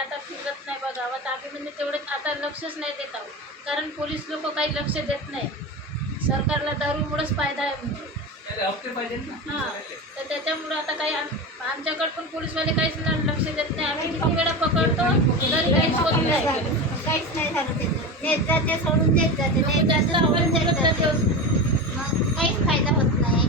आता फिरत नाही बा गावात. आम्ही म्हणजे तेवढे आता लक्षच नाही देत आहोत. कारण पोलीस लोक काही लक्ष देत नाही. सरकारला दारूमुळेच फायदा आहे म्हणजे हप्ते पाहिजे ना. हां. तर त्याच्यामुळं आता काही आम- आमच्याकडे पण पोलीसवाले काहीच ल- लक्ष देत नाही. आम्ही किती वेळा पकडतो तरी काहीच होत नाही. काहीच नाही झालं त्याचं देत जाते सोडून देत जाते. देत जास्त जाते सोडून आपण देत बोलत जाते. जातो. मग काहीच फायदा होत नाही.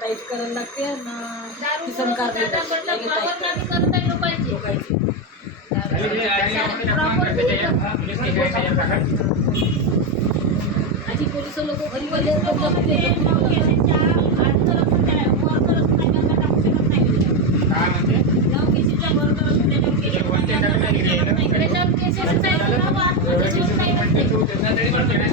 टाईट करायला लागते ना. दारू किसन दादा वावर आम्ही करता आधी पोलीस लोक घरी गेले तर मग ते त्याच्यावर केसेस नाही लावा. त्याच्यावर काही नसते.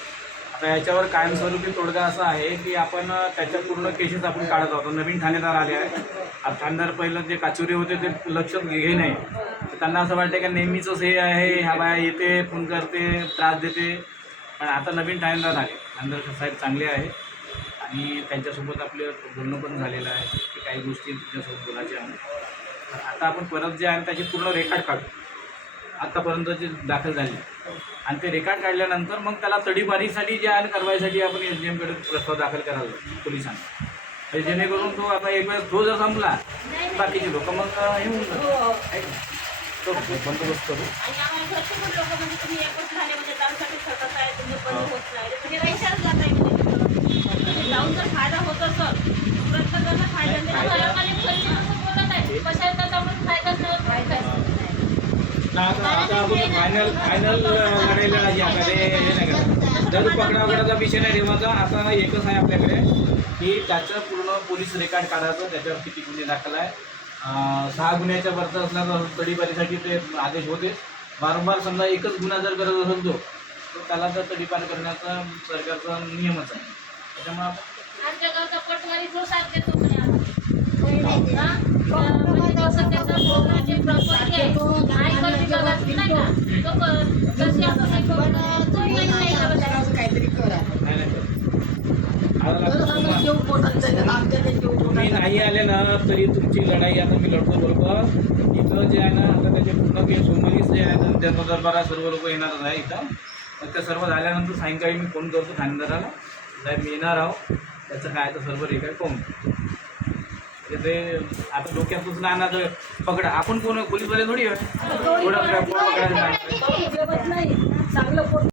तर याच्यावर कायमस्वरूपी तोडगा असा आहे की आपण त्याच्या पूर्ण केसेस आपण काढत आहोत. नवीन ठाणेदार आले आहे आता ठाणेदार पहिलं जे काचुरी होते ते लक्ष घे नाही तर त्यांना असं वाटतं की नेहमीच हे आहे ह्या बाया येते फोन करते त्रास देते. पण आता नवीन ठाणेदार आले. ठाणेदार साहेब चांगले आहे आणि त्यांच्यासोबत आपलं बोलणं पण झालेलं आहे. की काही गोष्टी त्यांच्यासोबत बोलायच्या आहे आता आपण परत जे आहे त्याची पूर्ण रेकॉर्ड काढू. आत्तापर्यंत जे दाखल झाले. आणि ते रेकॉर्ड काढल्यानंतर मग त्याला तडीपारीसाठी जे आहे कारवाईसाठी आपण एस डी एमकडे प्रस्ताव दाखल करावा पोलिसांना. म्हणजे जेणेकरून तो आता एक वेळेस तो जर संपला बाकीचे लोक मग हे होऊन जातात. का? तो बंदोबस्त करू. जाऊन जर फायदा होत असेल प्रत्येकाला फायदा आता मिळाला आम्हाला घरचे लोकं बोलत आहे कशाला त्याचा पण फायदाच नाही फायदा ना आता आता आपण फायनल फायनल लढायला ते हे नाही करत जर पकडा पकडाचा विषय नाही ठेवायचा आता एकच आहे आपल्याकडे की त्याचं पूर्ण पोलीस रेकॉर्ड काढायचं त्याच्यावर किती गुन्हे दाखल आहे सहा गुन्ह्याच्या वरचं असल्याचं तडीपारीसाठी ते आदेश होते. वारंवार समजा एकच गुन्हा जर करत असेल तो तर त्याला तर तडीपार करण्याचा सरकारचा नियमच आहे. त्याच्यामुळे आपण आमच्या गावचा पटवारी जो साथ देतो म्हणे आम्हाला नाही हा? तर म्हणजे कसं त्याचं पूर्ण जे प्रॉपर्टी आहे आयकर विभागात नाही का तो क- तशी आपण हे करून तो काही नाही करत आहे. नाही नाही आता लागतं तुम्हाला. जेव पोटात जायचं आमच्या ते जेव तुम्ही पोटात नाही आले ना तरी तुमची लढाई आता मी लढतो बरोबर इथं जे आहे ना आता त्याचे पूर्ण केस सोमवारीच जे आहे ना जनता दरबारात सर्व लोक येणारच आहे इथं मग ते सर्व झाल्यानंतर सायंकाळी मी फोन करतो ठाणेदाराला साहेब मी येणार आहो त्याचं काय तर सर्व रेकॉर्ड पाहून. म्हणजे ते आता डोक्यातच तर पकडा आपण कोण पोलीसवाले थोडी थोडं पकडायचं नाही